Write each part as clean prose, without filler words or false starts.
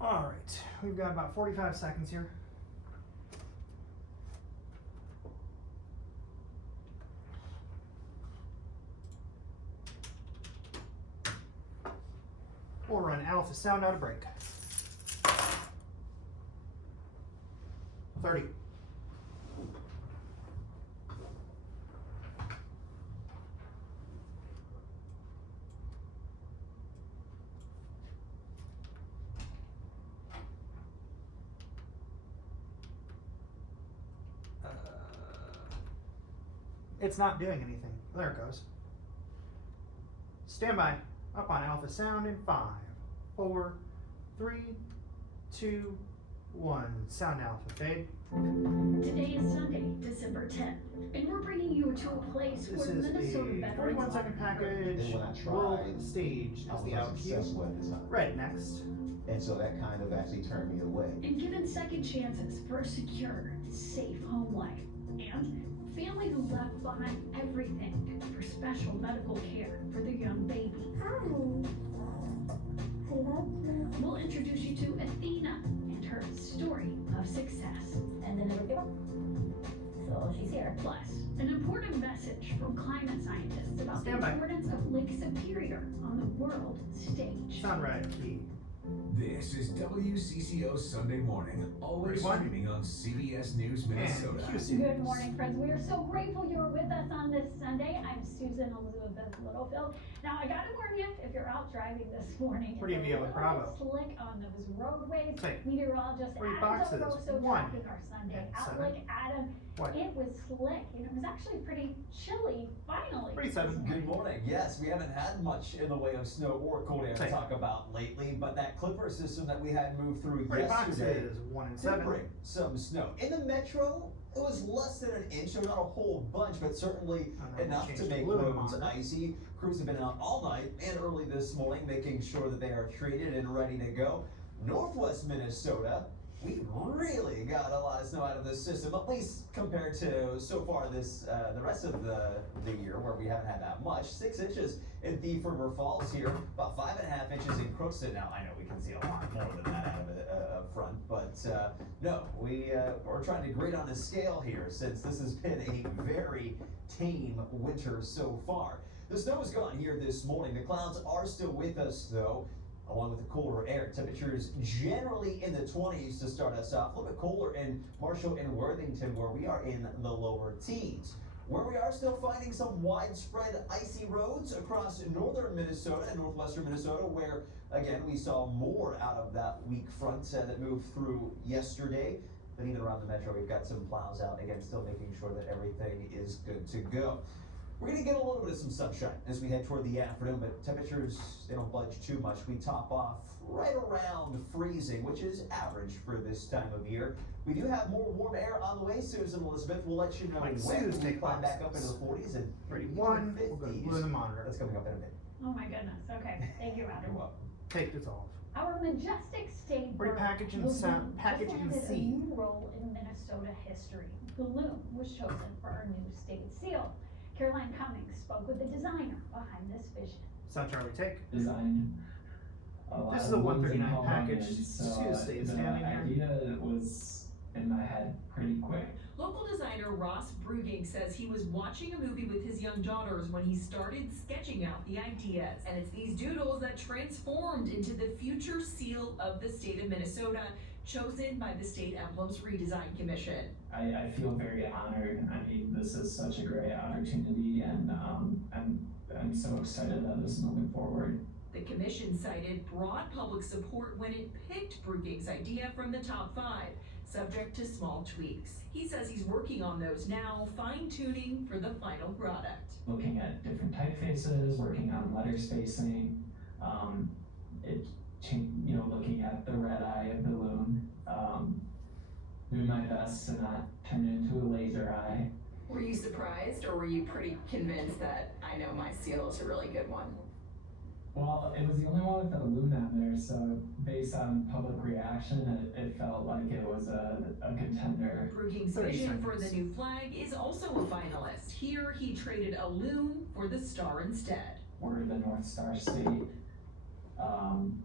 All right, we've got about 45 seconds here. We'll run alpha sound out of break. 30. It's not doing anything. There it goes. Stand by. Up on alpha sound in 5, 4, 3, 2, 1. Sound alpha fade. Today is Sunday, December 10th, and we're bringing you to a place This where is Minnesota a veterans 41-second package. When I tried, World stage I is was the unsuccessful outcue. at the time. Red next. And so that kind of actually turned me away. and given second chances for a secure, safe home life. And family who left behind everything for special medical care for their young baby. We'll introduce you to Athena and her story of success. And then never give up. So she's here. Plus, an important message from climate scientists about Stand the by. importance of Lake Superior on the world stage. Sound right key. This is WCCO Sunday Morning, always Rewind. streaming on CBS News Minnesota. And QC. Good morning, friends. We are so grateful you're with us on this Sunday. I'm Susan Elizabeth Littlefield. Now, I gotta warn you, if you're out driving this morning, What do you it's be a on the little Bravo? bit slick on those roadways. Take Meteorologist 3 Adam boxes. Delroso 1. tracking our Sunday And outlook. 7. Adam, What? it was slick, and it was actually pretty chilly, finally. 37. Good morning. Yes, we haven't had much in the way of snow or cold air to Same. talk about lately, but that Clipper system that we had moved through 3 yesterday boxes. 1 and did 7. bring some snow. In the metro, it was less than an inch, so not a whole bunch, but certainly And then enough change to the make blue roads monitor. icy. Crews have been out all night and early this morning, making sure that they are treated and ready to go. Northwest Minnesota, we really got a lot of snow out of this system, at least compared to so far this the rest of the year, where we haven't had that much. 6 inches in Thief River Falls here, about 5.5 inches in Crookston. Now I know we can see a lot more than that out of it up front, but no, we're trying to grade on a scale here, since this has been a very tame winter so far. The snow is gone here this morning. The clouds are still with us though, along with the cooler air. Temperatures generally in the 20s to start us off. A little bit cooler in Marshall and Worthington, where we are in the lower teens. Where we are still finding some widespread icy roads across northern Minnesota and northwestern Minnesota, where again we saw more out of that weak front that moved through yesterday. But even around the metro, we've got some plows out, again still making sure that everything is good to go. We're gonna get a little bit of some sunshine as we head toward the afternoon, but temperatures, they don't budge too much. We top off right around freezing, which is average for this time of year. We do have more warm air on the way. Susan Elizabeth will let you know Like when Sue's we take climb back up into boxes. the 40s and 31. We'll go to blue in the 50s. monitor. That's coming up in a bit. Oh my goodness, okay, thank you, You're Adam. welcome. Take this off. Our majestic state Pretty bird, package and the sound- loon, package just and landed C. a new role in Minnesota history. The loon was chosen for our new state seal. Caroline Cummings spoke with the designer behind this vision. Sound Charlie take. Design. A lot This is of a woods and 139 package. elements, Tuesday is the standing here. idea was in my head pretty quick. Local designer Ross Bruging says he was watching a movie with his young daughters when he started sketching out the ideas. And it's these doodles that transformed into the future seal of the state of Minnesota, chosen by the State Emblems Redesign Commission. I feel very honored. I mean, this is such a great opportunity, and I'm so excited that this is moving forward. The commission cited broad public support when it picked Bruging's idea from the top 5, subject to small tweaks. He says he's working on those now, fine-tuning for the final product. Looking at different typefaces, working on letter spacing, looking at the red eye of the loon, doing my best to not turn it into a laser eye. Were you surprised, or were you pretty convinced that I know my seal is a really good one? Well, it was the only one with a loon on there, so based on public reaction, it felt like it was a contender. Bruging's 30 vision for the seconds. new flag is also a finalist. Here, he traded a loon for the star instead. We're the North Star State.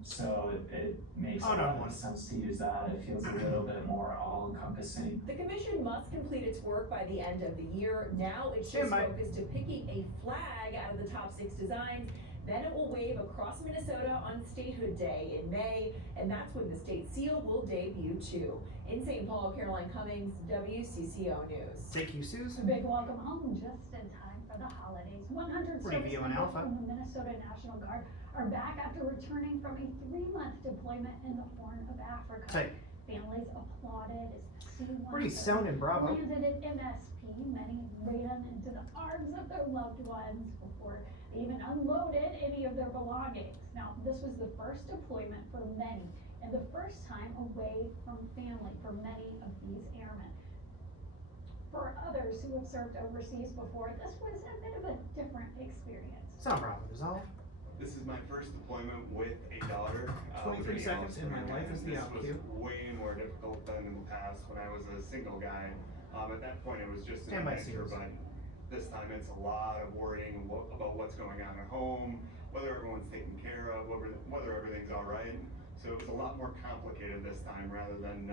So it makes a Oh, no, lot no. of sense to use that. It feels a little bit more all-encompassing. The commission must complete its work by the end of the year. Now it's Stand just by. focused to picking a flag out of the top 6 designs. Then it will wave across Minnesota on Statehood Day in May, and that's when the state seal will debut too. In St. Paul, Caroline Cummings, WCCO News. Thank you, A Susan. big welcome home just in time for the holidays. 100 service Review and members Alpha. from the Minnesota National Guard are back after returning from a 3-month deployment in the Horn of Africa. Hey. Families applauded as the C-130 Pretty sounding, bravo. landed at MSP. Many ran into the arms of their loved ones before they even unloaded any of their belongings. Now, this was the first deployment for many and the first time away from family for many of these airmen. For others who have served overseas before, this was a bit of a different experience. Sound Bravo dissolved. This is my first deployment with a daughter. 23 living seconds in and my life is the This out was cue. way more difficult than in the past when I was a single guy. At that point, it was just an Stand by, adventure, Steve. but this time it's a lot of worrying about what's going on at home, whether everyone's taken care of, whether everything's all right. So it was a lot more complicated this time rather than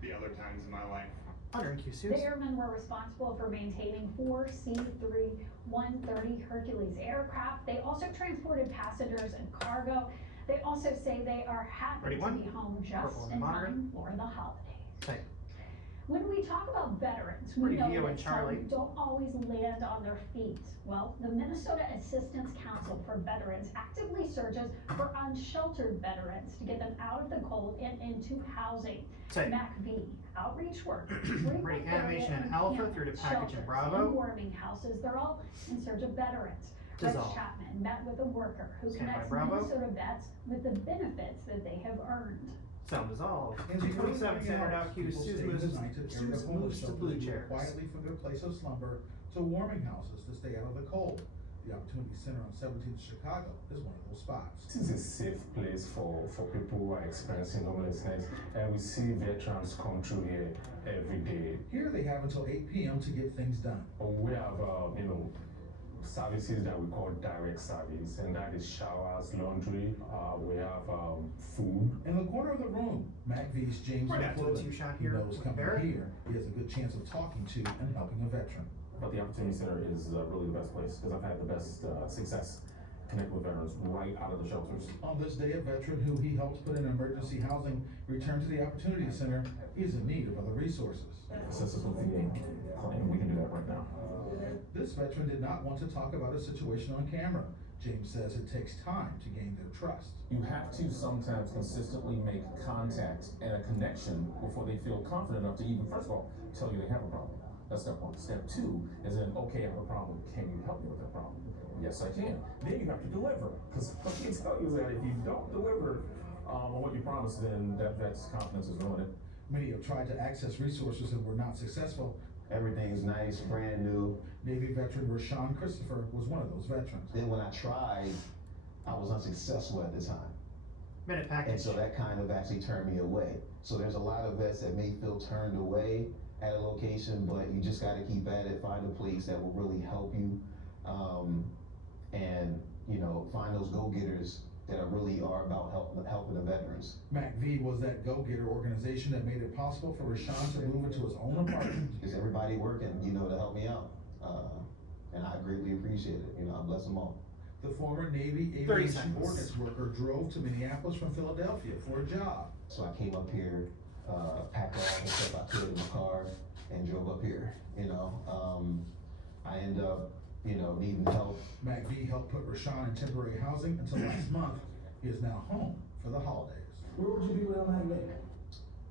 the other times in my life. Under and Q, The Susan. airmen were responsible for maintaining 4 C-3-130 Hercules aircraft. They also transported passengers and cargo. They also say they are happy Ready, to one. be home just Purple and in Margaret. time for the holidays. Okay. When we talk about veterans, we Pretty know Vio that and Charlie. some don't always land on their feet. Well, the Minnesota Assistance Council for Veterans actively searches for unsheltered veterans to get them out of the cold and into housing. Say. MACV, outreach work, Ready, animation and Alpha through to package and Bravo. and warming houses, they're all in search of veterans. Rex Dissolve. Chapman met with a worker who Stand by, connects Bravo. Minnesota vets with the benefits that they have earned. Sound dissolved. In the early 27 morning centered hours, out Q. people Susan stayed moves the night at area Susan homeless moves to shelters blue moved chairs. quietly from their place of slumber to warming houses to stay out of the cold. The Opportunity Center on 17th in Chicago is one of those spots. This is a safe place for people who are experiencing homelessness, and we see veterans come through here every day. Here they have until 8 p.m. to get things done. We have, services that we call direct service, and that is showers, laundry. We have food. In the corner of the room, MACV's James We're down to a McClellan, two-shot who here. knows coming Barrett. here, he has a good chance of talking to and helping a veteran. But the Opportunity Center is really the best place because I've had the best success connecting with veterans right out of the shelters. On this day, a veteran who he helped put in emergency housing returned to the Opportunity Center. He is in need of other resources. Census with VA, and we can do that right now. This veteran did not want to talk about his situation on camera. James says it takes time to gain their trust. You have to sometimes consistently make contact and a connection before they feel confident enough to even, first of all, tell you they have a problem. That's step one. Step two is then, okay, I have a problem. Can you help me with that problem? Yes, I can. Then you have to deliver. Because what they tell you is that if you don't deliver on what you promised, then that's confidence is ruined. Many have tried to access resources and were not successful. Everything is nice, brand new. Navy veteran Rashawn Christopher was one of those veterans. Then when I tried, I was unsuccessful at the time. Minute package. And so that kind of actually turned me away. So there's a lot of vets that may feel turned away at a location, but you just gotta keep at it, find a place that will really help you. And find those go-getters that really are about helping the veterans. MACV was that go-getter organization that made it possible for Rashawn to move into his own apartment. Is everybody working, to help me out? And I greatly appreciate it, I bless them all. The former Navy 30 aviation seconds. ordnance worker drove to Minneapolis from Philadelphia for a job. So I came up here, packed all the stuff I could in my car and drove up here, I ended up, needing help. MACV helped put Rashawn in temporary housing until last month. He is now home for the holidays. Where would you be without MACV?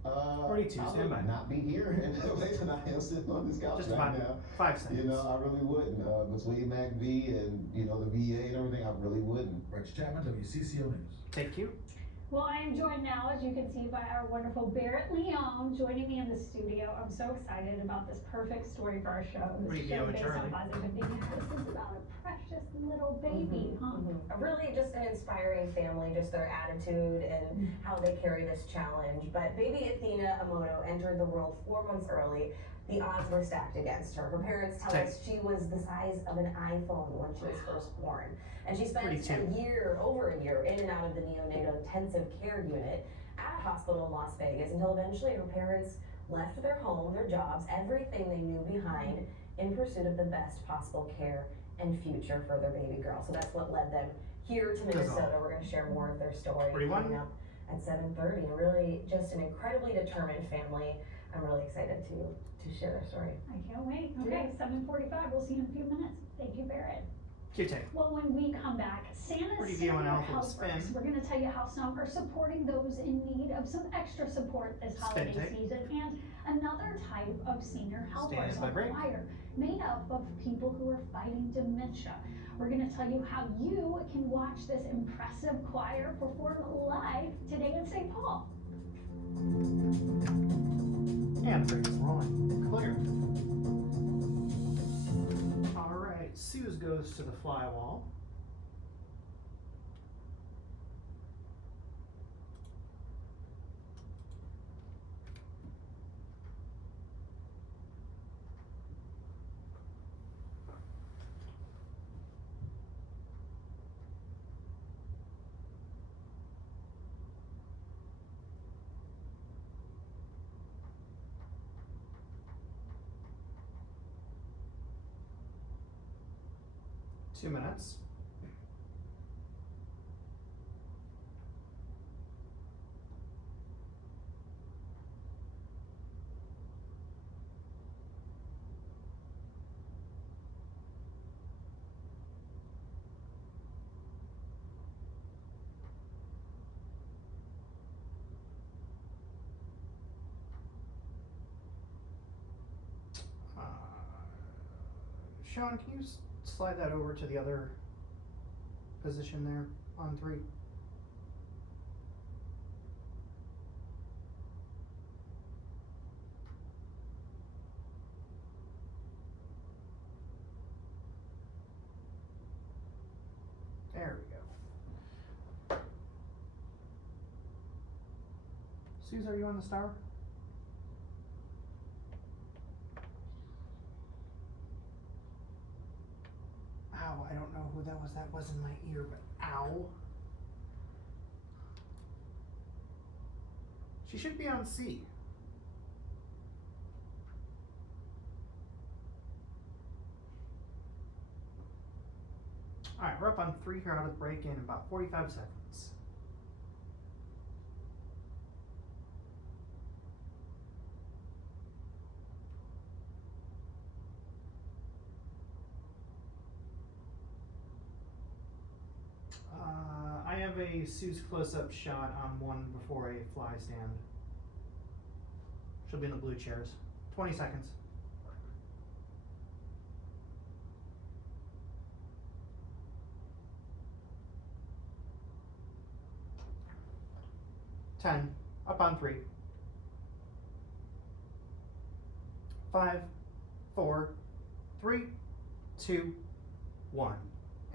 42, I stand by. would not be here in the way that I am sitting on this couch Just right about now. 5 seconds. I really wouldn't. Between MACV and, the VA and everything, I really wouldn't. Rex Chapman, WCCO News. Thank you. Well, I am joined now, as you can see, by our wonderful Barrett Leon joining me in the studio. I'm so excited about this perfect story for our show. This Pretty show Vio and based on Charlie. positivity. This is about a precious little baby, huh? Really just an inspiring family, just their attitude and how they carry this challenge. But baby Athena Amoto entered the world 4 months early the odds were stacked against her. Her parents tell us she was the size of an iPhone when she was first born. And she spent over a year, in and out of the neonatal intensive care unit at a hospital in Las Vegas until eventually her parents left their home, their jobs, everything they knew behind in pursuit of the best possible care and future for their baby girl. So that's what led them here to Minnesota. We're going to share more of their story coming up at 7:30. And really just an incredibly determined family. I'm really excited to share their story. I can't wait. Okay, 7:45. We'll see you in a few minutes. Thank you, Barrett. Q-Tech. Well, when we come back, Santa's Senior Helpers, we're going to tell you how some are supporting those in need of some extra support this holiday season, and another type of senior helpers, a choir made up of people who are fighting dementia. We're going to tell you how you can watch this impressive choir perform live today in St. Paul. And the brakes rolling. Clear. Alright, Suze goes to the fly wall. Two minutes. Sean, can you slide that over to the other position there on 3? There we go. Suze, are you on the star? Ow, I don't know who that was. That was in my ear, but ow. She should be on C. Alright, we're up on 3 here out of the break in about 45 seconds. I have a Suze close-up shot on 1 before a fly stand. She'll be in the blue chairs. 20 seconds. Ten. Up on 3. 5, 4, 3, 2, 1.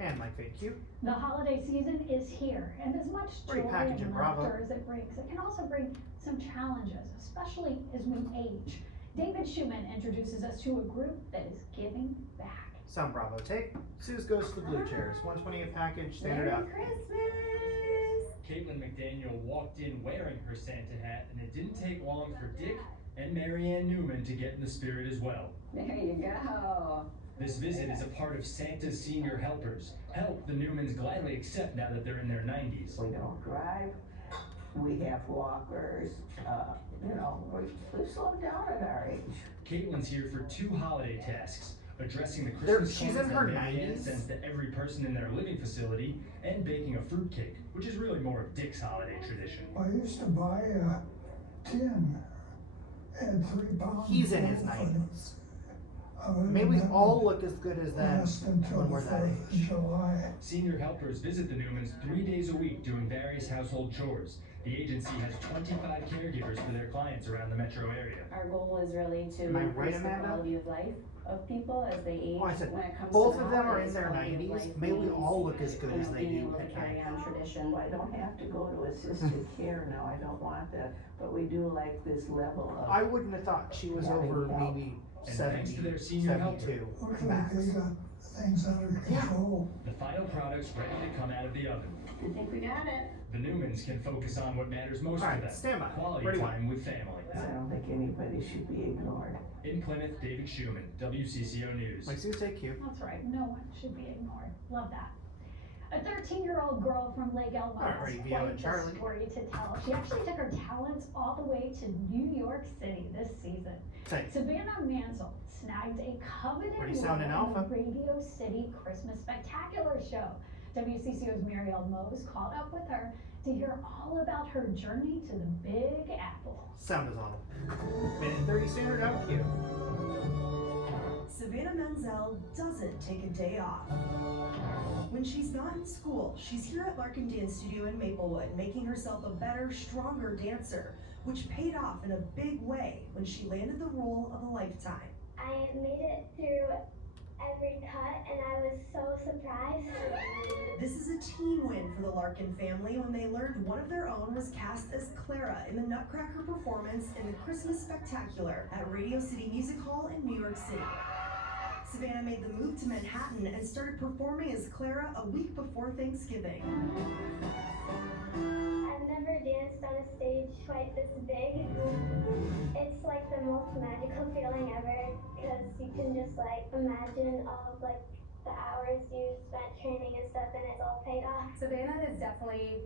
And my fade cue. The holiday season is here, and as much joy and laughter as it brings, it can also bring some challenges, especially as we age. David Schumann introduces us to a group that is giving back. Sound Bravo take. Suze goes to the blue chairs. 128 package, standard out. Merry Christmas! Caitlin McDaniel walked in wearing her Santa hat, and it didn't take long for Dick and Marianne Newman to get in the spirit as well. There you go. This visit is a part of Santa's Senior Helpers. Help the Newmans gladly accept now that they're in their 90s. We don't drive. We have walkers. We've slowed down at our age. Caitlin's here for 2 holiday tasks. Addressing the Christmas she's cards in her that Marianne 90s? sends to every person in their living facility, and baking a fruitcake, which is really more of Dick's holiday tradition. I used to buy a tin, had 3 pounds. He's in his 90s. May we all look as good as that when we're that age. Senior Helpers visit the Newmans 3 days a week doing various household chores. The agency has 25 caregivers for their clients around the metro area. Our goal is really to Am I right, increase the Amanda? quality of life of people as they age. Oh, I said when it comes both to of them are holidays, in their quality of 90s. life May we means, all look as good you as know, they being do able to at carry 90. on tradition. I don't have to go to assisted care now, I don't want that, but we do like this level of. I wouldn't have thought she was having over help. maybe And 70, thanks to their senior helper. 72 Looks like max. they got things under control. The final product's ready to come out of the oven. I think we got it. The Newmans can focus on what matters most All to right, them. stand by. Quality Ready, one. time with family. I don't think anybody should be ignored. In Plymouth, David Schumann, WCCO News. Like Sue say Q. That's right, no one should be ignored. Love that. A 13-year-old girl from Lake Elmo All right, has ready, Vio quite and the Charlie. story to tell. She actually took her talents all the way to New York City this season. Say. Savannah Mansell snagged a coveted Ready, role sound, in and the alpha. Radio City Christmas Spectacular show. WCCO's Marielle Mose caught up with her to hear all about her journey to the Big Apple. Sound is on. Minute 30 standard out Q. Savannah Menzel doesn't take a day off. When she's not in school, she's here at Larkin Dance Studio in Maplewood, making herself a better, stronger dancer, which paid off in a big way when she landed the role of a lifetime. I made it through every cut and I was so surprised. This is a team win for the Larkin family when they learned one of their own was cast as Clara in the Nutcracker performance in the Christmas Spectacular at Radio City Music Hall in New York City. Savannah made the move to Manhattan and started performing as Clara a week before Thanksgiving. I've never danced on a stage quite this big. It's like the most magical feeling ever because you can just like imagine all of like the hours you spent training and stuff and it's all paid off. Savannah is definitely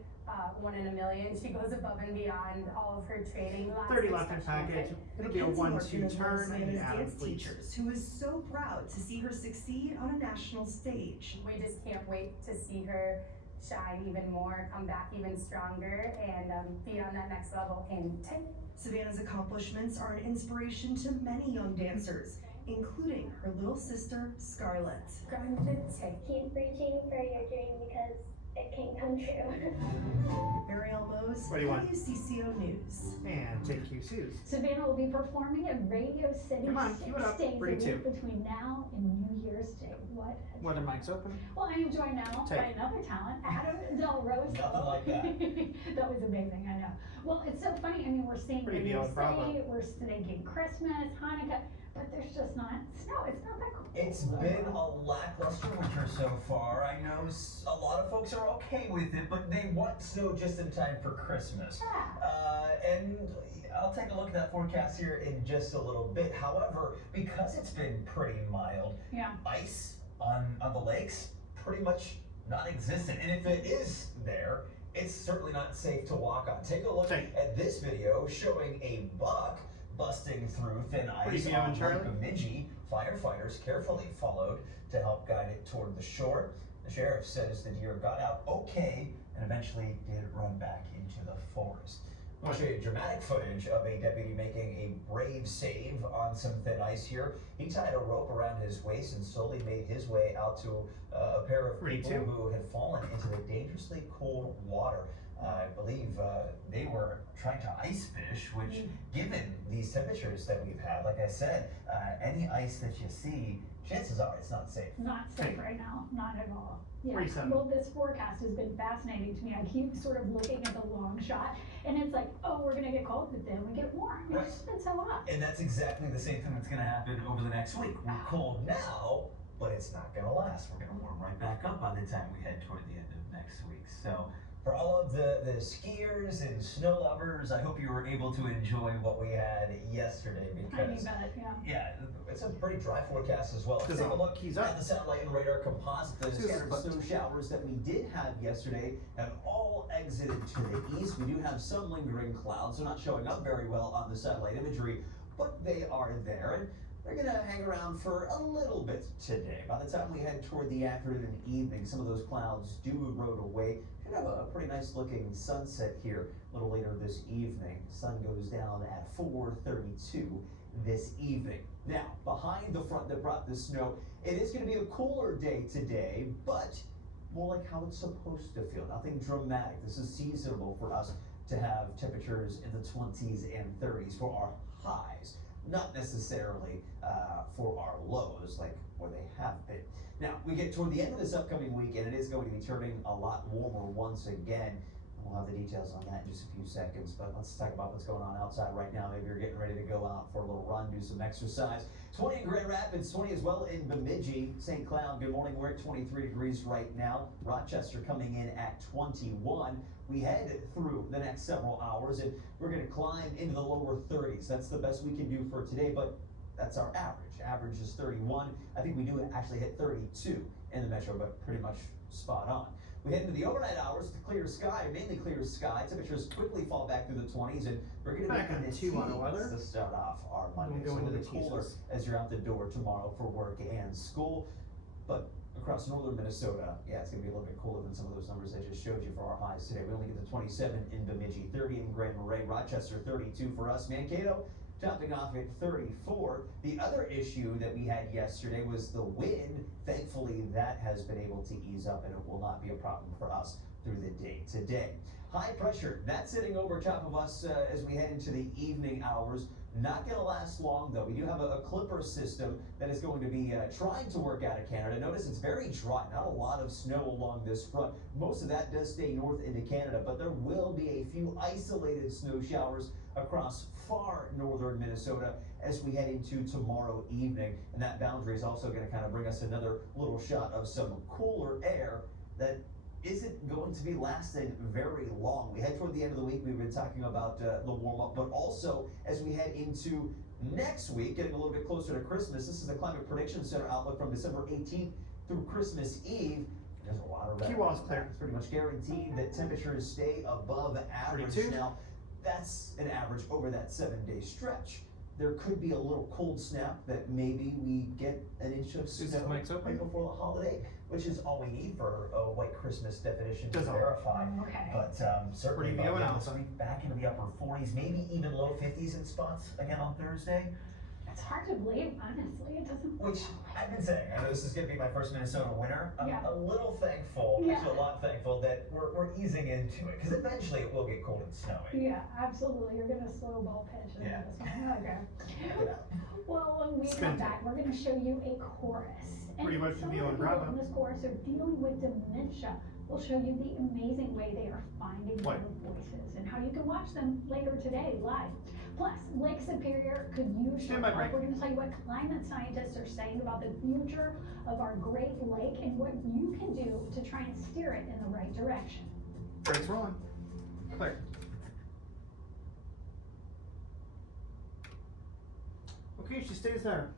one in a million. She goes above and beyond all of her training. 30 left in package. It'll be a Mackenzie 1-2 Larkin is one of turn and Savannah's Adam, dance please. teachers who is so proud to see her succeed on a national stage. We just can't wait to see her shine even more, come back even stronger, and be on that next level in 10. Savannah's accomplishments are an inspiration to many young dancers, including her little sister, Scarlett. Keep reaching for your dream because it can come true. Marielle Mose, What do you want? WCCO News. And take Q Suze. Savannah will be performing at Radio City Come on, cue it 6 up. days a Ready, two. week between now and New Year's Day. What? Weather mic's open. Well, I am joined now Take. by another talent, Adam Del Rosa. Nothing like that. That was amazing, I know. Well, it's so funny. I mean, we're seeing Pretty Radio beyond Bravo. City, we're thinking Christmas, Hanukkah, but there's just not snow. It's not that cool. It's been a lackluster winter so far. I know a lot of folks are okay with it, but they want snow just in time for Christmas. And I'll take a look at that forecast here in just a little bit. However, because it's been pretty mild, Yeah. ice on the lakes pretty much non-existent. And if it is there, it's certainly not safe to walk on. Take a look at this video showing a buck busting through thin ice Vio on and Charlie. Lake Bemidji. Firefighters carefully followed to help guide it toward the shore. The sheriff says the deer got out okay and eventually did run back into the forest. I'll show you dramatic footage of a deputy making a brave save on some thin ice here. He tied a rope around his waist and slowly made his way out to a pair of people who had fallen into the dangerously cold water. I believe they were trying to ice fish, which given these temperatures that we've had, like I said, any ice that you see, chances are it's not safe. Not safe right now, not at all. Yeah. 47. Well, this forecast has been fascinating to me. I keep sort of looking at the long shot, and it's like, oh, we're gonna get cold, but then we get warm. Right. It's just been so hot. And that's exactly the same thing that's going to happen over the next week. We're cold now, but it's not going to last. We're going to warm right back up by the time we head toward the end of next week. So for all of the skiers and snow lovers, I hope you were able to enjoy what we had yesterday because yeah, it's a pretty dry forecast as well. Let's take a look at the satellite and radar composite. The scattered snow showers that we did have yesterday have all exited to the east. We do have some lingering clouds. They're not showing up very well on the satellite imagery, but they are there. And they're going to hang around for a little bit today. By the time we head toward the afternoon and evening, some of those clouds do erode away. Should have a pretty nice looking sunset here a little later this evening. Sun goes down at 4:32 this evening. Now, behind the front that brought the snow, it is going to be a cooler day today, but more like how it's supposed to feel. Nothing dramatic. This is seasonable for us to have temperatures in the 20s and 30s for our highs, not necessarily for our lows like where they have been. Now, we get toward the end of this upcoming week, and it is going to be turning a lot warmer once again. We'll have the details on that in just a few seconds, but let's talk about what's going on outside right now. Maybe you're getting ready to go out for a little run, do some exercise. 20 in Grand Rapids, 20 as well in Bemidji. St. Cloud, good morning. We're at 23 degrees right now. Rochester coming in at 21. We head through the next several hours, and we're going to climb into the lower 30s. That's the best we can do for today, but that's our average. Average is 31. I think we do actually hit 32 in the metro, but pretty much spot on. We head into the overnight hours with clear sky, mainly clear sky. Temperatures quickly fall back through the 20s, and we're going to Back be in on the two on the weather. teens to start off our Monday. We'll go So a into little the bit cooler teasers. as you're out the door tomorrow for work and school. But across northern Minnesota, yeah, it's going to be a little bit cooler than some of those numbers I just showed you for our highs today. We only get to 27 in Bemidji, 30 in Grand Marais, Rochester 32 for us. Mankato topping off at 34. The other issue that we had yesterday was the wind. Thankfully, that has been able to ease up, and it will not be a problem for us through the day today. High pressure, that's sitting over top of us as we head into the evening hours. Not going to last long, though. We do have a clipper system that is going to be trying to work out of Canada. Notice it's very dry, not a lot of snow along this front. Most of that does stay north into Canada, but there will be a few isolated snow showers across far northern Minnesota as we head into tomorrow evening. And that boundary is also going to kind of bring us another little shot of some cooler air that isn't going to be lasting very long. We head toward the end of the week. We've been talking about the warm-up, but also as we head into next week, getting a little bit closer to Christmas. This is the Climate Prediction Center outlook from December 18th through Christmas Eve. There's a lot of red. Key-Wall's clear. It's pretty much guaranteed that temperatures stay above average. 32. Now, that's an average over that 7-day stretch. There could be a little cold snap that maybe we get an inch of Susan's snow mic's open. right before the holiday, which is all we need for a white Christmas definition to Does all. verify. Okay. But certainly Pretty by the end of analysis. the week, back into the upper 40s, maybe even low 50s in spots again on Thursday. It's hard to believe, honestly. It doesn't. Which I've been saying, I know this is going to be my first Minnesota winter. I'm Yeah. a little thankful, Yeah. actually a lot thankful that we're easing into it, because eventually it will get cold and snowy. Yeah, absolutely. You're gonna slow ball pitch into Yeah. this one. Okay. Get out. Well, when we Spin come it. back, we're gonna show you a chorus. And Pretty much some the of on the people Bravo. in this chorus are dealing with dementia. We'll show you the amazing way they are finding What? their voices and how you can watch them later today live. Plus, Lake Superior could use your Stand by, help. Frank. We're gonna tell you what climate scientists are saying about the future of our Great Lake and what you can do to try and steer it in the right direction. Brakes rolling. Clear. Okay, she stays there.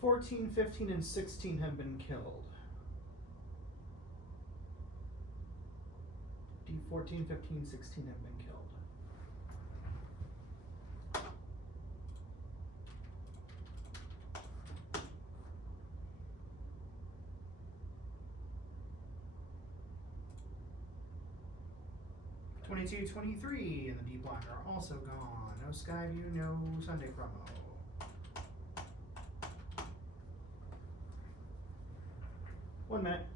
"14, 15, and 16 have been killed. D14, 15, 16 have been killed. "22, 23 and the D block are also gone. No Skyview, no Sunday promo. One minute.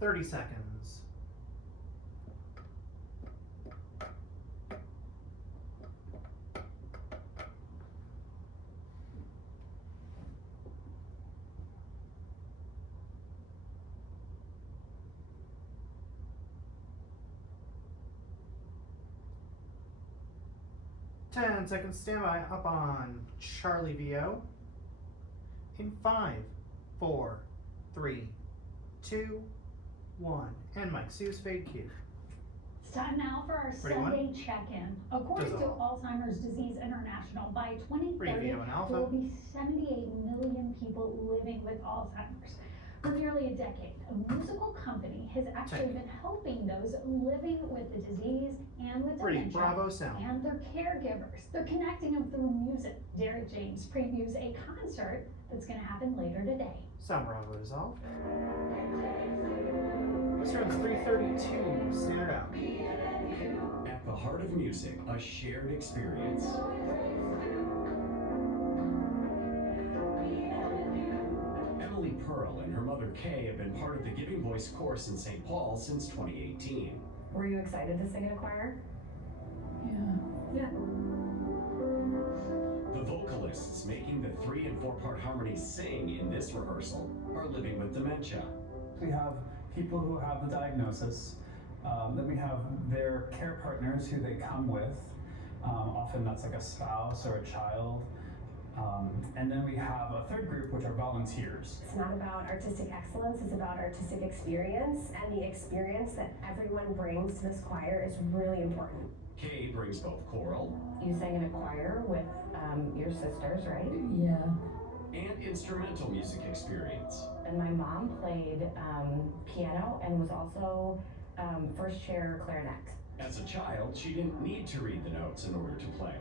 "30 seconds. 10 seconds, standby, up on Charlie VO. In 5, 4, 3, 2, 1. And Mike Sue's fade cue. It's time now for our Ready, one? Sunday check-in. According to Dissolve. Alzheimer's Disease International, by 2030, VO and there alpha. will be 78 million people living with Alzheimer's. For nearly a decade, a musical company has actually been helping those living with the disease and with Pretty dementia bravo sound. and their caregivers. They're connecting them through music. Derek James previews a concert that's going to happen later today. Sound bravo dissolve. This runs 332, standard out. At the heart of music, a shared experience. Emily Pearl and her mother Kay have been part of the Giving Voice course in St. Paul since 2018. Were you excited to sing in a choir? Yeah. The vocalists making the 3- and 4-part harmonies sing in this rehearsal are living with dementia. We have people who have the diagnosis, then we have their care partners who they come with. Often that's like a spouse or a child. And then we have a third group, which are volunteers. It's not about artistic excellence, it's about artistic experience, and the experience that everyone brings to this choir is really important. Kay brings both choral You sang in a choir with your sisters, right? Yeah. and instrumental music experience. And my mom played piano and was also first chair clarinet. As a child, she didn't need to read the notes in order to play.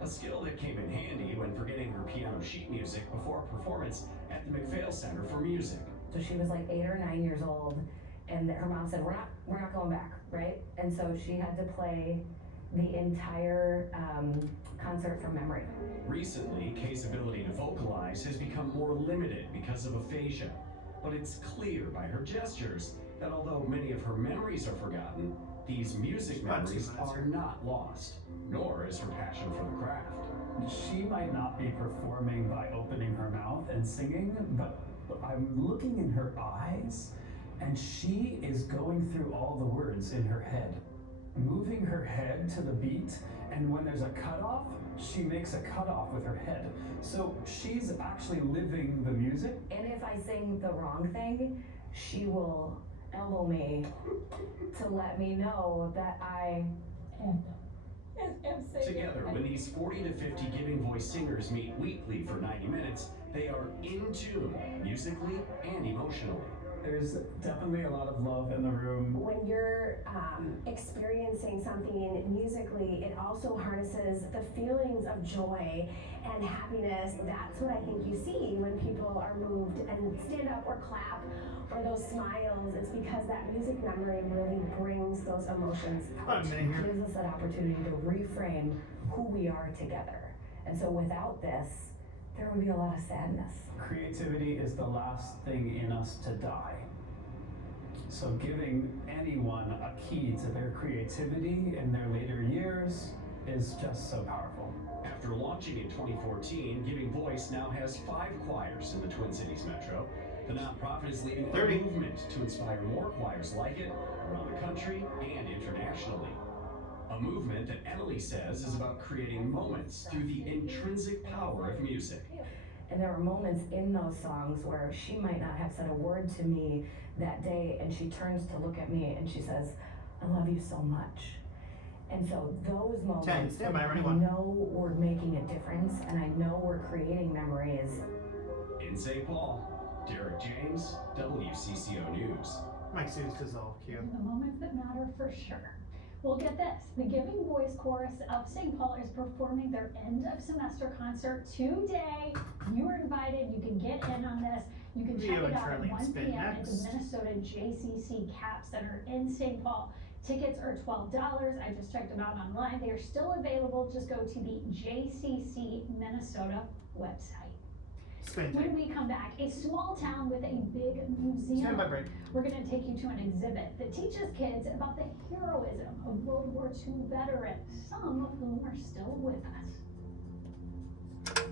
A skill that came in handy when forgetting her piano sheet music before a performance at the McPhail Center for Music. So she was like 8 or 9 years old, and her mom said, we're not going back, right? And so she had to play the entire concert from memory. Recently, Kay's ability to vocalize has become more limited because of aphasia. But it's clear by her gestures that although many of her memories are forgotten, these music memories are not lost, nor is her passion for the craft. She might not be performing by opening her mouth and singing, but I'm looking in her eyes, and she is going through all the words in her head, moving her head to the beat, and when there's a cutoff, she makes a cutoff with her head. So she's actually living the music. And if I sing the wrong thing, she will elbow me to let me know that I am Together, when these 40 to 50 Giving Voice singers meet weekly for 90 minutes, they are in tune, musically and emotionally. There's definitely a lot of love in the room. When you're experiencing something musically, it also harnesses the feelings of joy and happiness. That's what I think you see when people are moved and stand up or clap or those smiles. It's because that music memory really brings those emotions out. It gives us that opportunity to reframe who we are together. And so without this, there would be a lot of sadness. Creativity is the last thing in us to die. So giving anyone a key to their creativity in their later years is just so powerful. After launching in 2014, Giving Voice now has 5 choirs in the Twin Cities Metro. The nonprofit is leading a movement to inspire more choirs like it around the country and internationally. A movement that Emily says is about creating moments through the intrinsic power of music. And there are moments in those songs where she might not have said a word to me that day, and she turns to look at me and she says, I love you so much. And so those moments, stand by, I ready, know one. we're making a difference, and I know we're creating memories. In St. Paul, Derek James, WCCO News. Mike Sue's dissolve cue. The moments that matter for sure. Well, get this, the Giving Voice Chorus of St. Paul is performing their end of semester concert today. You are invited, you can get in on this. You can check Leo it and out at Charlie 1 spin p.m. at the next. Minnesota JCC Cap Center in St. Paul. Tickets are $12. I just checked them out online. They are still available. Just go to the JCC Minnesota website. When we come back, a small town with a big museum. Stand by, break. We're going to take you to an exhibit that teaches kids about the heroism of World War II veterans, some of whom are still with us.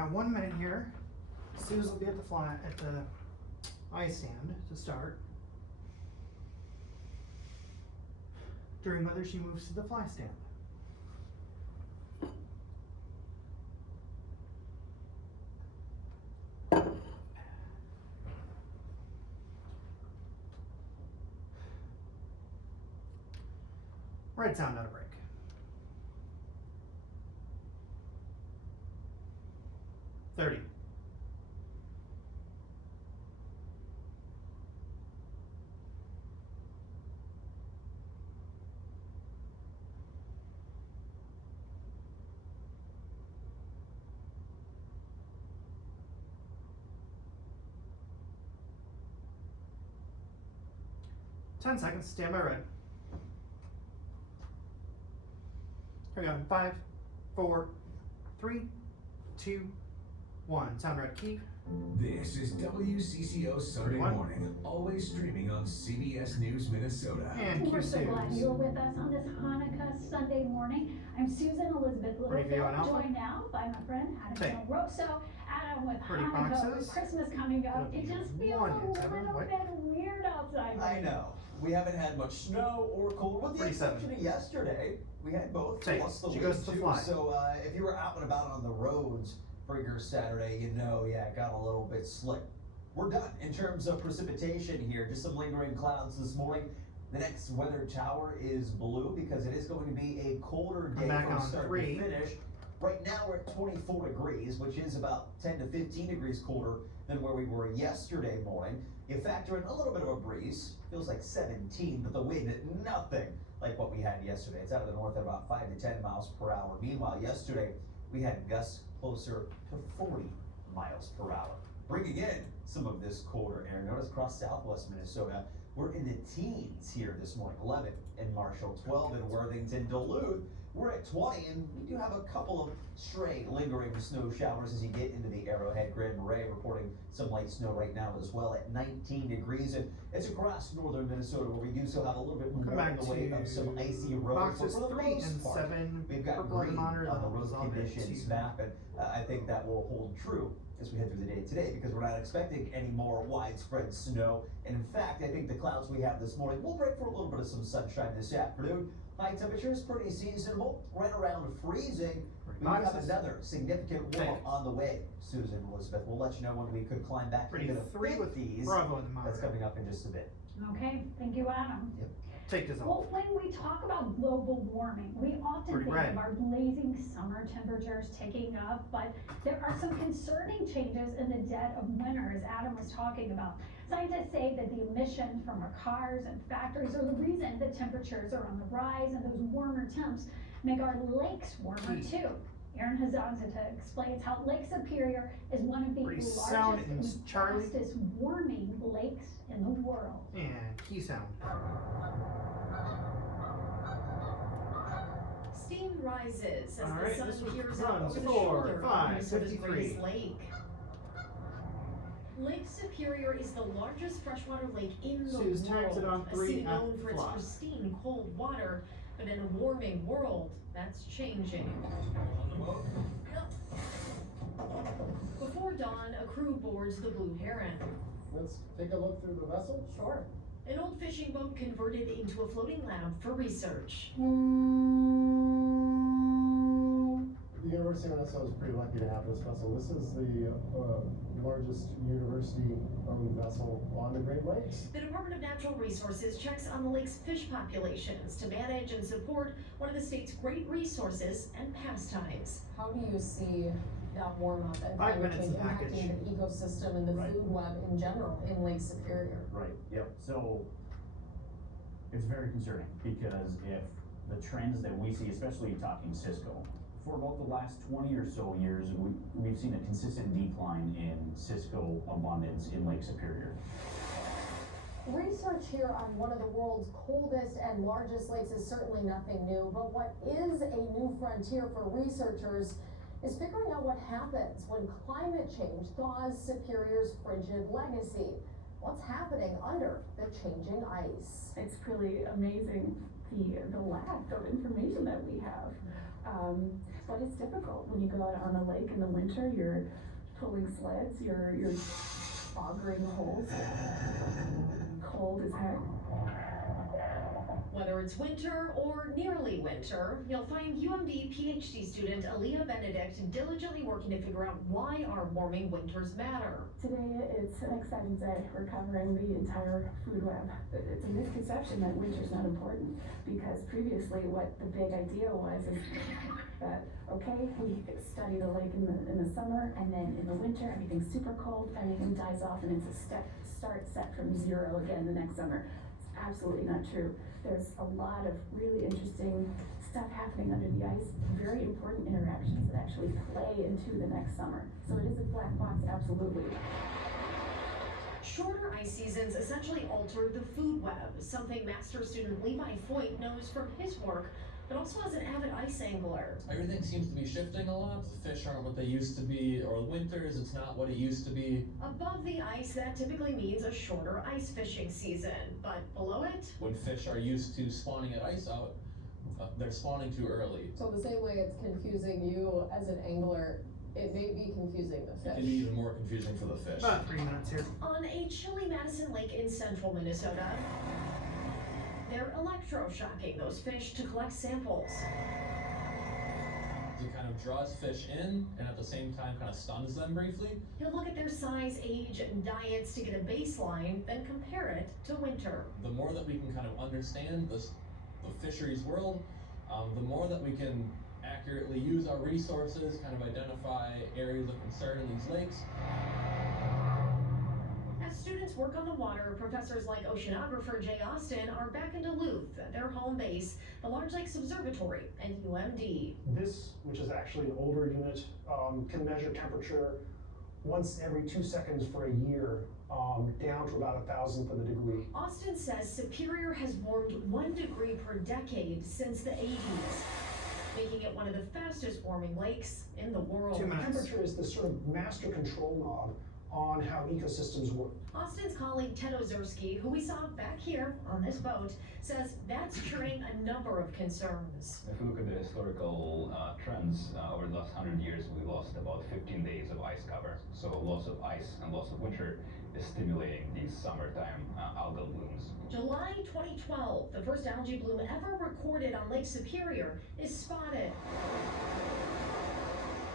Got 1 minute here. Suze will be at the ice stand to start. During whether she moves to the fly stand. Right sound, not a break. $30. Ten seconds, stand by red. Here we go. 5, 4, 3, 2, 1. Sound red key. This is WCCO Sunday 31. Morning, always streaming on CBS News Minnesota. And We're so glad you're with us on this Hanukkah Sunday morning. I'm Susan Elizabeth Review on Littlefield, Alpha. joined now by my friend Adam Take. Del Rosso. Adam, with Pretty Hanukkah, boxes. with Christmas coming up, It'll it be just feels 1 a and 7. little What? bit weird outside. I know. We haven't had much snow or cold, with the 37. exception of yesterday. We had both. Take. Plus the She wind goes to too. fly. So if you were out and about on the roads for your Saturday, you know, yeah, it got a little bit slick. We're done in terms of precipitation here. Just some lingering clouds this morning. The next weather tower is blue because it is going to be a colder day Back from on start 3. to finish. Right now we're at 24 degrees, which is about 10 to 15 degrees colder than where we were yesterday morning. You factor in a little bit of a breeze, feels like 17, but the wind, nothing like what we had yesterday. It's out of the north at about 5 to 10 miles per hour. Meanwhile, yesterday we had gusts closer to 40 miles per hour. Bringing in some of this colder air. Notice across southwest Minnesota, we're in the teens here this morning. 11 in Marshall, 12 in Worthington, Duluth. We're at 20, and we do have a couple of stray lingering snow showers as you get into the Arrowhead. Grand Marais reporting some light snow right now as well at 19 degrees. And it's across northern Minnesota where we do still have a little bit Come more back in the way to of some icy roads. boxes But for the 3 most and part, 7. we've got Purple on the green monitor, on the that was road on there conditions too. map, and I think that will hold true as we head through the day today because we're not expecting any more widespread snow. And in fact, I think the clouds we have this morning will break for a little bit of some sunshine this afternoon. High temperatures pretty seasonable, right around freezing. We do have boxes. another significant warm up on the way. Susan Elizabeth, we'll let you know when we could climb back Pretty into the 3 with 50s. Bravo in the That's monitor. coming up in just a bit. Okay, thank you, Adam. Take this Well, off. when we talk about global warming, we often Pretty think right. of our blazing summer temperatures ticking up, but there are some concerning changes in the dead of winter, as Adam was talking about. Scientists say that the emissions from our cars and factories are the reason that temperatures are on the rise, and those warmer temps make our lakes warmer too. Aaron Hazanzata explains how Lake Superior is one of the Pretty largest sound and and Charlie. fastest warming lakes in the world. And key sound. Steam rises as All the right, sun this was peers out runs over the 4, shoulder of 5, Minnesota's 53. greatest lake. Lake Superior is the largest freshwater lake in the Suze tags it on world, a 3 sea at known for its flop. pristine cold water, but in a warming world, that's changing. Before dawn, a crew boards the Blue Heron. Let's take a look through the vessel. Sure. An old fishing boat converted into a floating lab for research. The University of Minnesota is pretty lucky to have this vessel. This is the largest university-owned vessel on the Great Lakes. The Department of Natural Resources checks on the lake's fish populations to manage and support one of the state's great resources and pastimes. How do you see that warm up and 5 climate minutes change in package. impacting the ecosystem and the food web in general in Lake Superior? Right, yep, so it's very concerning because if the trends that we see, especially talking Cisco, for about the last 20 or so years, we've seen a consistent decline in Cisco abundance in Lake Superior. Research here on one of the world's coldest and largest lakes is certainly nothing new, but what is a new frontier for researchers is figuring out what happens when climate change thaws Superior's frigid legacy. What's happening under the changing ice? It's really amazing the lack of information that we have. But it's difficult when you go out on a lake in the winter. You're pulling sleds, you're boggering holes, cold as heck. Whether it's winter or nearly winter, you'll find UMD PhD student Aaliyah Benedict diligently working to figure out why our warming winters matter. Today it's an exciting day. We're covering the entire food web. It's a misconception that winter's not important, because previously what the big idea was is that, okay, we study the lake in the summer, and then in the winter everything's super cold, everything dies off, and it's a start set from zero again the next summer. It's absolutely not true. There's a lot of really interesting stuff happening under the ice, very important interactions that actually play into the next summer. So it is a black box, absolutely. Shorter ice seasons essentially alter the food web, something master student Levi Foyt knows from his work, but also as an avid ice angler. Everything seems to be shifting a lot. The fish aren't what they used to be, or winters, it's not what it used to be. Above the ice, that typically means a shorter ice fishing season, but below it? When fish are used to spawning at ice out, they're spawning too early. So the same way it's confusing you as an angler, it may be confusing the fish. It can be even more confusing for the fish. About 3 minutes here. On a chilly Madison Lake in central Minnesota, they're electroshocking those fish to collect samples. It kind of draws fish in and at the same time kind of stuns them briefly. He'll look at their size, age, and diets to get a baseline, then compare it to winter. The more that we can kind of understand the fisheries world, the more that we can accurately use our resources, kind of identify areas of concern in these lakes. As students work on the water, professors like oceanographer Jay Austin are back in Duluth at their home base, the Large Lakes Observatory and UMD. This, which is actually an older unit, can measure temperature once every 2 seconds for a year, down to about 1,000th of a degree. Austin says Superior has warmed 1 degree per decade since the 80s, making it one of the fastest warming lakes in the world. Temperature is the sort of master control knob on how ecosystems work. Austin's colleague Ted Ozerski, who we saw back here on this boat, says that's triggering a number of concerns. If we look at the historical trends over the last 100 years, we lost about 15 days of ice cover. So loss of ice and loss of winter is stimulating these summertime algal blooms. July 2012, the first algae bloom ever recorded on Lake Superior, is spotted.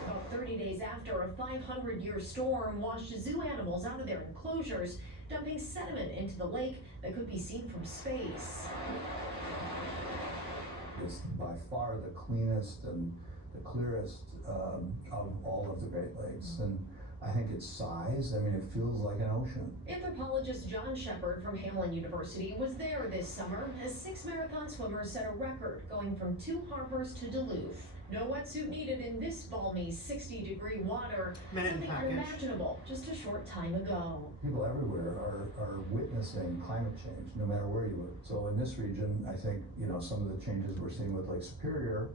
About 30 days after, a 500-year storm washed zoo animals out of their enclosures, dumping sediment into the lake that could be seen from space. It's by far the cleanest and the clearest of all of the Great Lakes. And I think its size, I mean, it feels like an ocean. Anthropologist John Shepard from Hamline University was there this summer as 6 marathon swimmers set a record going from 2 harbors to Duluth. No wetsuit needed in this balmy 60-degree water, something unimaginable just a short time ago. People everywhere are witnessing climate change, no matter where you live. So in this region, I think, you know, some of the changes we're seeing with Lake Superior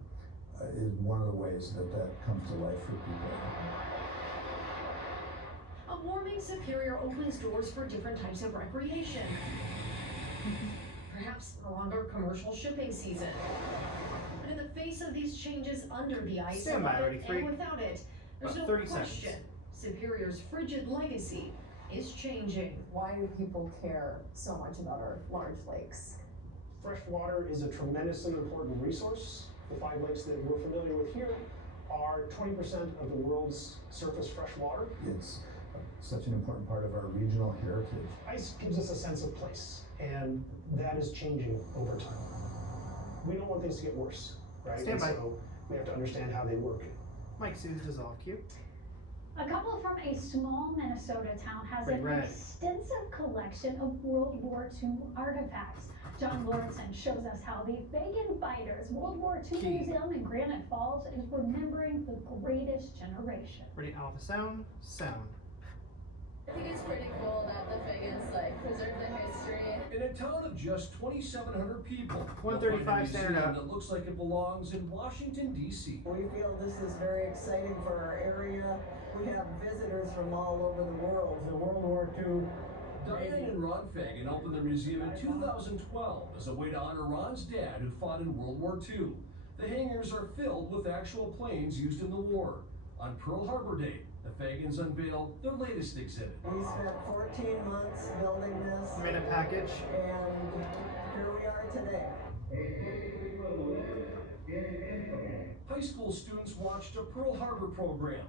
is one of the ways that comes to life for people. A warming Superior opens doors for different types of recreation. Perhaps a longer commercial shipping season. But in the face of these changes under the ice, and without it, there's no question Superior's frigid legacy is changing. Why do people care so much about our large lakes? Fresh water is a tremendously important resource. The 5 lakes that we're familiar with here are 20% of the world's surface fresh water. It's such an important part of our regional heritage. Ice gives us a sense of place, and that is changing over time. We don't want things to get worse, right? Stand by. So we have to understand how they work. Mike Sue's dissolve cue. A couple from a small Minnesota town has Pretty an rad. extensive collection of World War II artifacts. John Lawrenson shows us how the Fagan Fighters World War II Museum in Granite Falls is remembering the greatest generation. Ready, Alpha Sound, sound. I think it's pretty cool that the Fagans preserve the history. In a town of just 2,700 people, 135 standard up. That looks like it belongs in Washington, D.C. We feel this is very exciting for our area. We have visitors from all over the world. The World War II. Diane and Ron Fagan opened the museum in 2012 as a way to honor Ron's dad who fought in World War II. The hangars are filled with actual planes used in the war. On Pearl Harbor Day, the Fagans unveiled their latest exhibit. We spent 14 months building this. Minute package. And here we are today. High school students watched a Pearl Harbor program,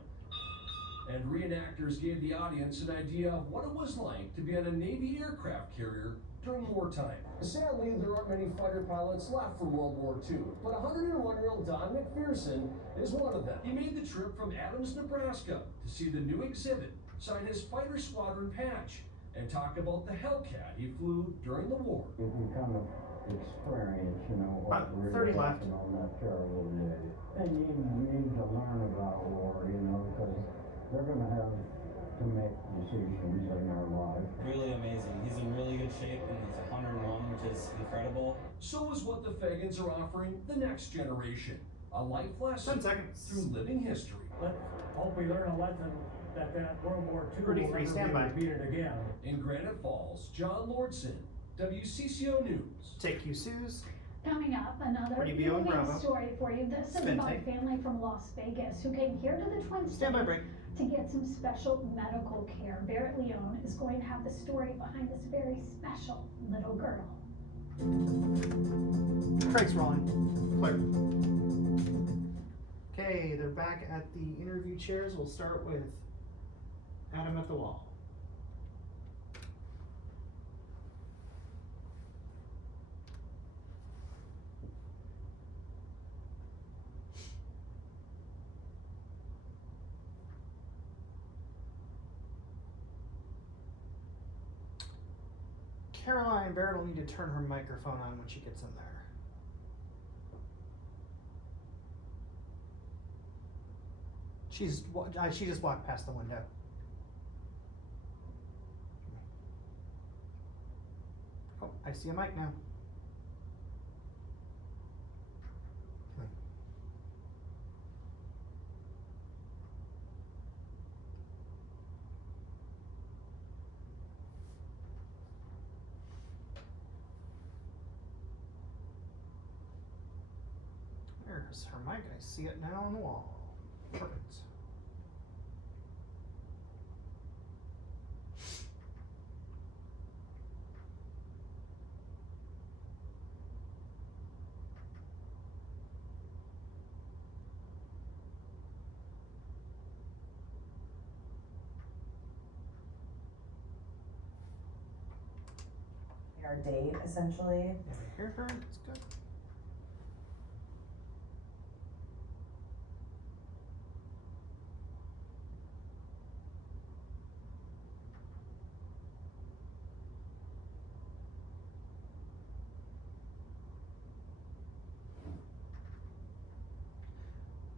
and reenactors gave the audience an idea of what it was like to be on a Navy aircraft carrier during wartime. Sadly, there aren't many fighter pilots left from World War II, but 101-year-old Don McPherson is one of them. He made the trip from Adams, Nebraska to see the new exhibit, sign his fighter squadron patch, and talk about the Hellcat he flew during the war. You can kind of experience, you know, what About really 30 left. happened on that terrible day. And you need to learn about war, you know, because they're going to have to make decisions in their life. Really amazing. He's in really good shape and he's 101, which is incredible. So is what the Fagans are offering the next generation. A life lesson 10 seconds. through living history. Let's hope we learn a lesson that World War II will 33, never stand be by. repeated again. In Granite Falls, John Lordson, WCCO News. Take you, Suze. Coming up, another Pretty View and moving Bravo. story for you. This is Spin about a tape. family from Las Vegas who came here to the Twin Stand by Cities break. to get some special medical care. Barrett Leone is going to have the story behind this very special little girl. Craig's rolling. Clear. Okay, they're back at the interview chairs. We'll start with Adam at the wall. Caroline Barrett will need to turn her microphone on when she gets in there. She just walked past the window. Oh, I see a mic now. There's her mic. I see it now on the wall. Perfect. Our date, essentially. Hear her? It's good.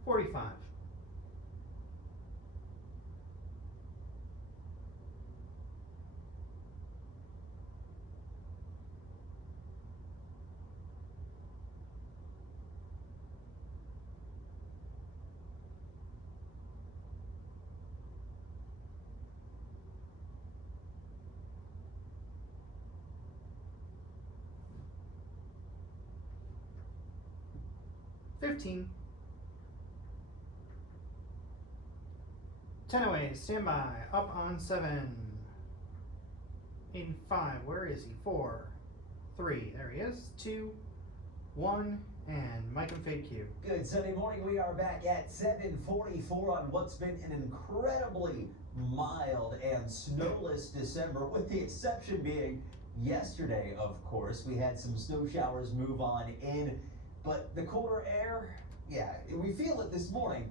$45. $15. 10 away, stand by, up on 7. In 5, where is he? 4, 3, there he is, 2, 1, and Mike and Fade Q. Good Sunday morning. We are back at 7:44 on what's been an incredibly mild and snowless December, with the exception being yesterday, of course. We had some snow showers move on in, but the colder air, yeah, we feel it this morning,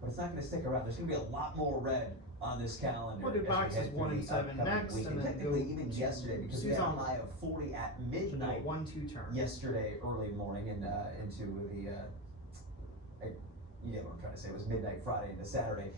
but it's not going to stick around. There's going to be a lot more red on this calendar. We'll do as we boxes head through 1 and the 7 upcoming next, week. and then technically go even to yesterday, because we had a Susan. high of 40 at midnight. 1-2 turn. Yesterday, early morning, and into the you know what I'm trying to say, it was midnight Friday into Saturday.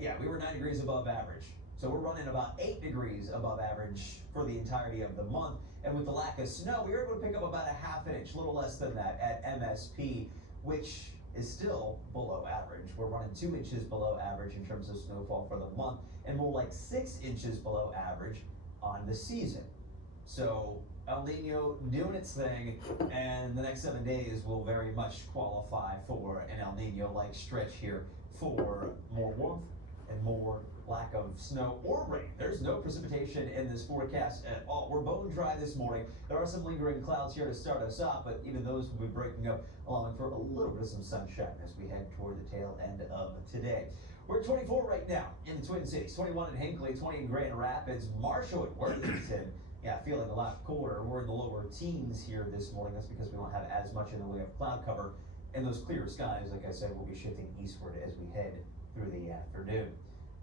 Yeah, we were 9 degrees above average. So we're running about 8 degrees above average for the entirety of the month. And with the lack of snow, we were able to pick up about a ½ inch, a little less than that at MSP, which is still below average. We're running 2 inches below average in terms of snowfall for the month, and more like 6 inches below average on the season. So El Nino doing its thing, and the next 7 days will very much qualify for an El Nino-like stretch here for more warmth and more lack of snow or rain. There's no precipitation in this forecast at all. We're bone dry this morning. There are some lingering clouds here to start us off, but even those will be breaking up, allowing for a little bit of some sunshine as we head toward the tail end of today. We're at 24 right now in the Twin Cities, 21 in Hinckley, 20 in Grand Rapids, Marshall and Worthington. Yeah, feeling a lot colder. We're in the lower teens here this morning. That's because we don't have as much in the way of cloud cover. And those clear skies, like I said, will be shifting eastward as we head through the afternoon.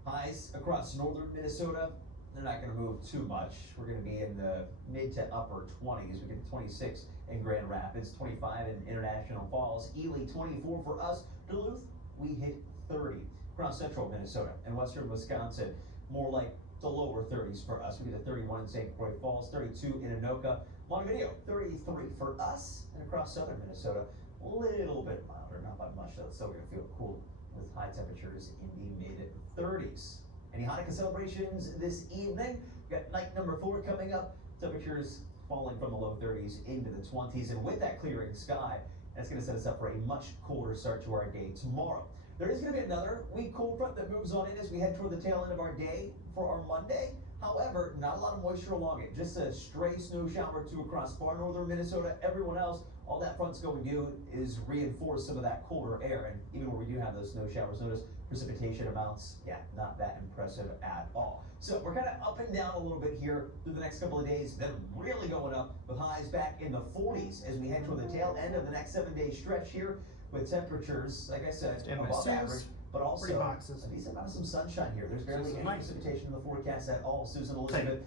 Highs across northern Minnesota, they're not going to move too much. We're going to be in the mid to upper 20s. We get 26 in Grand Rapids, 25 in International Falls, Ely 24 for us. Duluth, we hit 30. Across central Minnesota and western Wisconsin, more like the lower 30s for us. We get a 31 in St. Croix Falls, 32 in Anoka, Montevideo, 33 for us, and across southern Minnesota, a little bit milder, not by much though. So we're gonna feel cool with high temperatures in the mid 30s. Any Hanukkah celebrations this evening? We've got night number 4 coming up. Temperatures falling from the low 30s into the 20s, and with that clearing sky, that's gonna set us up for a much colder start to our day tomorrow. There is going to be another weak cold front that moves on in as we head toward the tail end of our day for our Monday. However, not a lot of moisture along it. Just a stray snow shower or two across far northern Minnesota. Everyone else, all that front's going to do is reinforce some of that colder air. And even where we do have those snow showers, notice precipitation amounts, yeah, not that impressive at all. So we're kind of up and down a little bit here through the next couple of days, then really going up with highs back in the 40s as we head toward the tail end of the next 7-day stretch here, with temperatures, like I said, above average, but also a decent amount of some sunshine here. There's barely any precipitation in the forecast at all. Susan Elizabeth,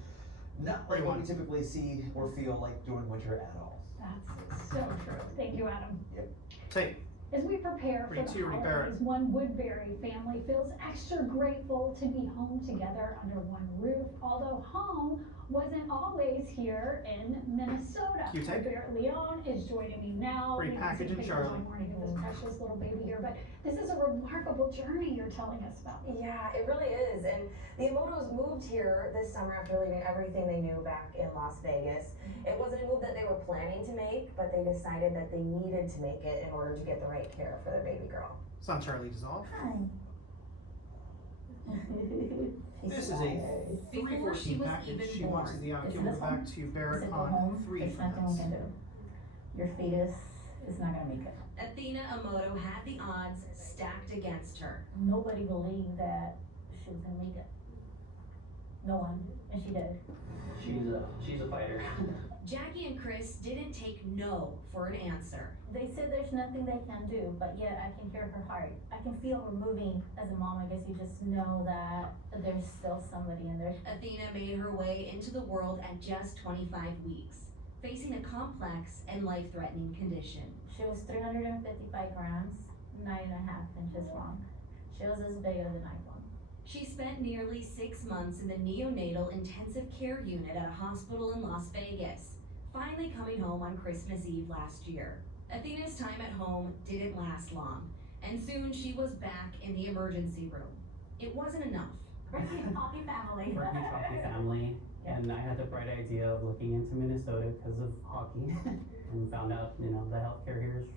not like what we typically see or feel like during winter at all. That's so true. Thank you, Adam. Yep. Say. As we prepare for the holidays, one Woodbury family feels extra grateful to be home together under one roof, although home wasn't always here in Minnesota. Bear Leon is joining me now. Repackaging Charlie. Morning of this precious little baby here, but this is a remarkable journey you're telling us about. Yeah, it really is. And the Emotos moved here this summer after leaving everything they knew back in Las Vegas. It wasn't a move that they were planning to make, but they decided that they needed to make it in order to get the right care for their baby girl. Son Charlie dissolved. Hi. This is a 314 package. She wants the cable back to Barrett on 3 There's nothing we can do. Your fetus is not gonna make it. Athena Emoto had the odds stacked against her. Nobody believed that she was gonna make it. No one, and she did. She's a fighter. Jackie and Chris didn't take no for an answer. They said there's nothing they can do, but yet I can hear her heart. I can feel her moving. As a mom, I guess you just know that there's still somebody in there. Athena made her way into the world at just 25 weeks, facing a complex and life-threatening condition. She was 355 grams, 9.5 inches long. She was as big as an iPhone. She spent nearly 6 months in the neonatal intensive care unit at a hospital in Las Vegas, finally coming home on Christmas Eve last year. Athena's time at home didn't last long, and soon she was back in the emergency room. It wasn't enough. Working Poppy family. Working Poppy family. And I had the bright idea of looking into Minnesota because of hockey and found out, the healthcare here is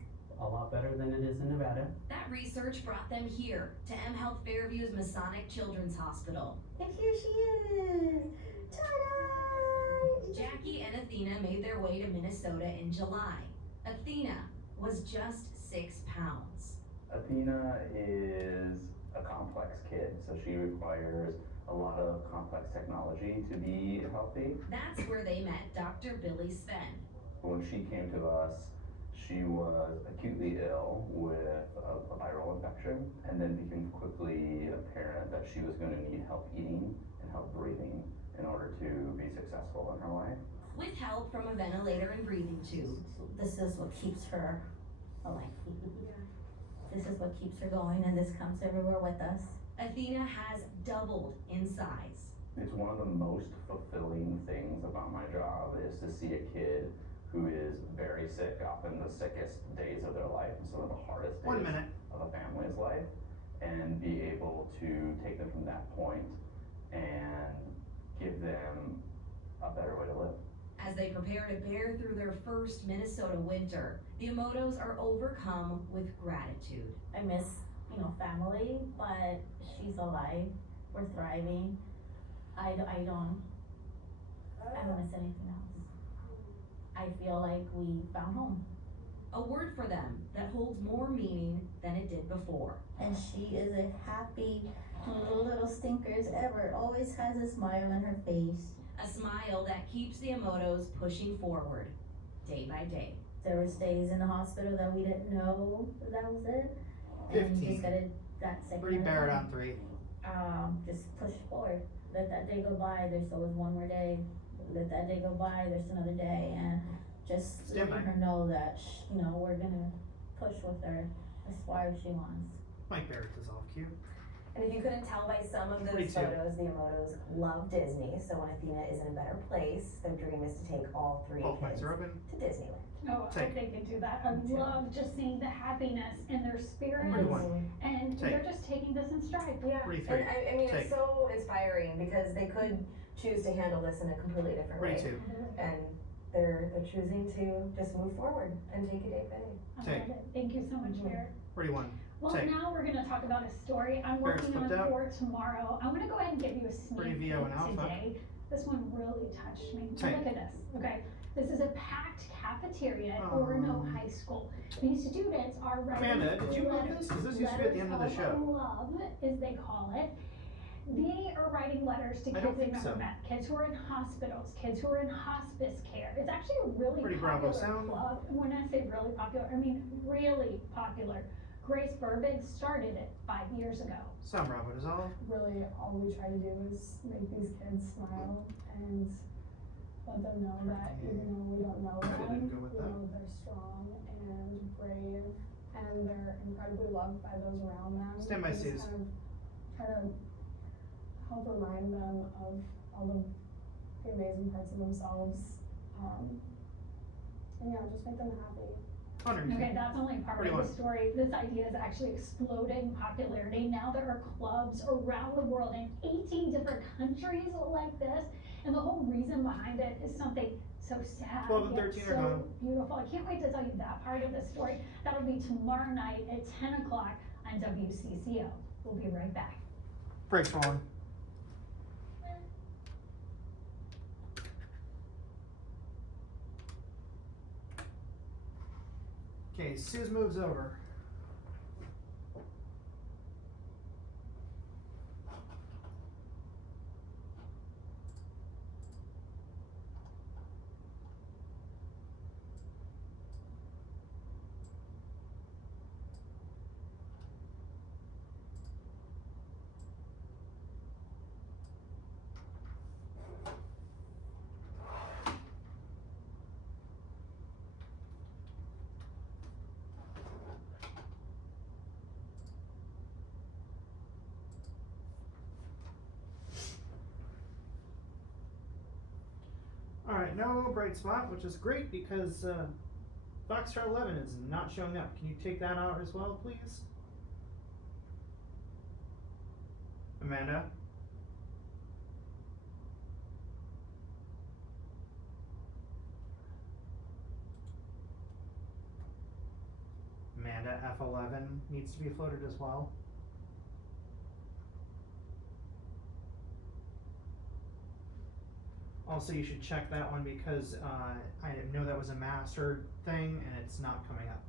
a lot better than it is in Nevada. That research brought them here to M Health Fairview's Masonic Children's Hospital. And here she is. Ta-da! Jackie and Athena made their way to Minnesota in July. Athena was just 6 pounds. Athena is a complex kid, so she requires a lot of complex technology to be healthy. That's where they met Dr. Billy Sven. When she came to us, she was acutely ill with a viral infection, and then became quickly apparent that she was going to need help eating and help breathing in order to be successful in her life. With help from a ventilator and breathing tube. This is what keeps her alive. This is what keeps her going, and this comes everywhere with us. Athena has doubled in size. It's one of the most fulfilling things about my job is to see a kid who is very sick, often the sickest days of their life, and some of the hardest days of a family's life, and be able to take them from that point and give them a better way to live. As they prepare to bear through their first Minnesota winter, the Emotos are overcome with gratitude. I miss, family, but she's alive. We're thriving. I don't miss anything else. I feel like we found home. A word for them that holds more meaning than it did before. And she is a happy little stinker as ever. Always has a smile on her face. A smile that keeps the Emotos pushing forward, day by day. There was days in the hospital that we didn't know that was it. And 15. just gotta, that second. Pretty Barrett on 3. Just push forward. Let that day go by, there's always one more day. Let that day go by, there's another day. And just Stand letting by. her know that, we're gonna push with her as far as she wants. Mike Barrett is all cute. And if you couldn't tell by some of those 42. photos, the Emotos love Disney. So when Athena is in a better place, their dream is to take all 3 Both kids mics are open. to Disneyland. Oh, I hope they can do that. I love just seeing the happiness in their spirits, 41. and Take. they're just taking this in stride. Yeah, 43. and I mean, Take. it's so inspiring because they could choose to handle this in a completely different way. 42. And they're choosing to just move forward and take it day by day. I Take. love it. Thank you so much, Barrett. 41. Well, Take. now we're gonna talk about a story I'm Barrett's working on flipped out. for tomorrow. I'm gonna go ahead and give you a sneak Pretty peek VO and Alpha. today. This one really touched me. Take. Look at this, okay? This is a packed cafeteria at Orono High School. These students are writing Amanda, did you move this? 'Cause this used to be at the end of the letters show. love, as they call it. They are writing letters to I kids don't they've think never so. met, kids who are in hospitals, kids who are in hospice care. It's actually a really Pretty Bravo popular sound. club. And when I say really popular, I mean really popular. Grace Burbig started it 5 years ago. Sound Bravo dissolve. Really, all we try to do is make these kids smile and let them know that even though we don't know them, Didn't go with we that. know they're strong and brave, and they're incredibly loved by those around them. Stand by, And just Suze. kind of try to help remind them of all the amazing parts of themselves, and yeah, just make them happy. 102. Okay, that's only part of 41. the story. This idea is actually exploding in popularity. Now there are clubs around the world in 18 different countries like this. And the whole reason behind it is something so sad, 12 and yet 13 are so gone. beautiful. I can't wait to tell you that part of the story. That'll be tomorrow night at 10 o'clock on WCCO. We'll be right back. Brakes rolling. Okay, Suze moves over. Alright, no bright spot, which is great because Foxtrot 11 is not showing up. Can you take that out as well, please? Amanda? Amanda, F11 needs to be floated as well. Also, you should check that one because I know that was a master thing and it's not coming up.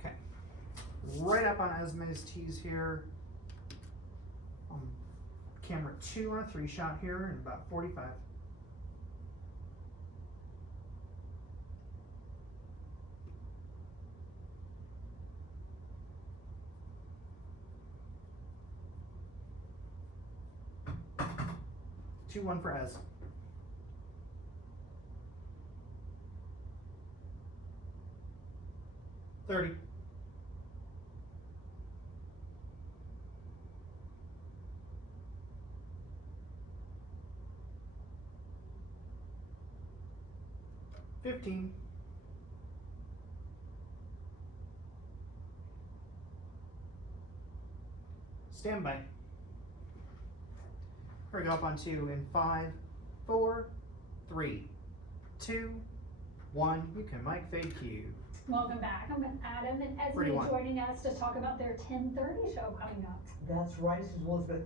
Okay. Right up on Esme's T's here. Camera 2 on a 3-shot here in about 45. Two, 1 for Ez. $30. 15. Stand by. Here we go, up on 2 in 5, 4, 3, 2, 1. You can mic fade cue. Welcome back. I'm with Adam and Esme 31. joining us to talk about their 10:30 show coming up. That's right, this is Elizabeth.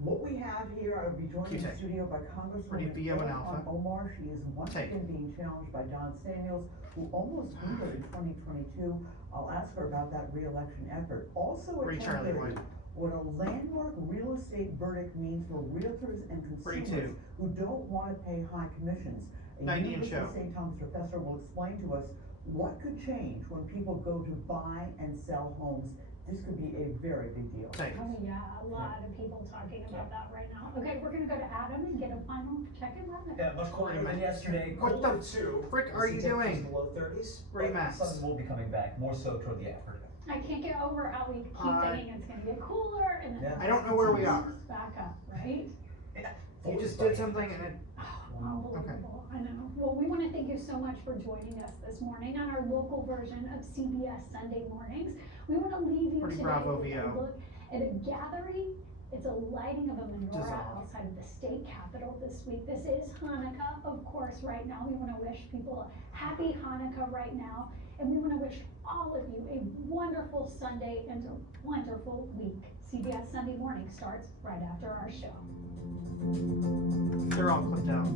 What we have here, I'll be joined in the studio by Congresswoman VM and Ilhan Alpha. Omar. She is once Take. again being challenged by Don Samuels, who almost beat her in 2022. I'll ask her about that re-election effort. Also at Charlie 10:30, White. what a landmark real estate verdict means for realtors and consumers 42. who don't want to pay high commissions. A 90 and University show. of St. Thomas professor will explain to us what could change when people go to buy and sell homes. This could be a very big deal. Oh yeah, a lot of people talking about that right now. Okay, we're gonna go to Adam and get a final check-in on it. Yeah, much colder than yesterday. What Colder the too. frick are you Temperatures doing? Below 30s. Where are you, but Max? Sun will be coming back more so toward the afternoon. I can't get over how we keep thinking it's gonna get cooler and then Yeah. I don't know where we are. it's back up, right? You just did something and it. Unbelievable, I know. Well, we wanna thank you so much for joining us this morning on our local version of CBS Sunday Mornings. We wanna leave you Pretty today bravo, with a VO. look at a gathering. It's a lighting of a menorah Dissolve. outside of the state capitol this week. This is Hanukkah, of course, right now. We wanna wish people a happy Hanukkah right now. And we wanna wish all of you a wonderful Sunday and a wonderful week. CBS Sunday Morning starts right after our show. They're all clipped out.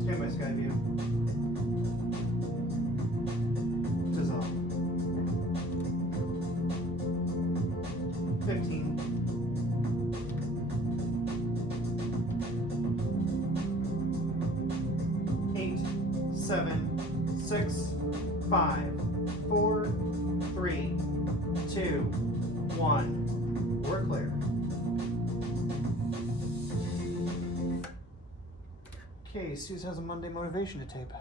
Stand by, Skyview. Dissolve. 15. Eight, 7, 6, 5, 4, 3, 2, 1. We're clear. Okay, Suze has a Monday motivation to tape.